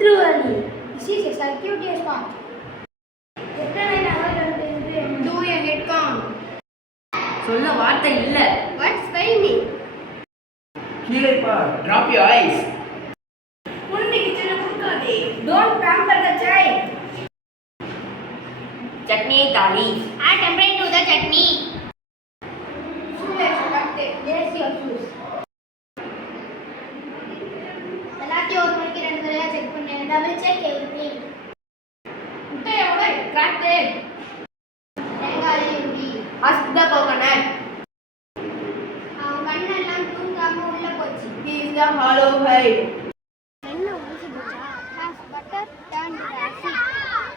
True early. This is a circuit response. Do a head count. சொல்ல வார்த்தை இல்ல. What's spelling? கீழே பார். Drop your eyes. குழந்தைக்கு செல்ல கொடுக்காதே. Don't pamper the child. Chutney தாலி. Add temperature to the chutney. Shoelace cut. Lace your shoes. எல்லாத்தையும் ஒரு மணிக்கு 2 தடவை செக் பண்ணு. Double check everything. முட்டையோட cracked egg.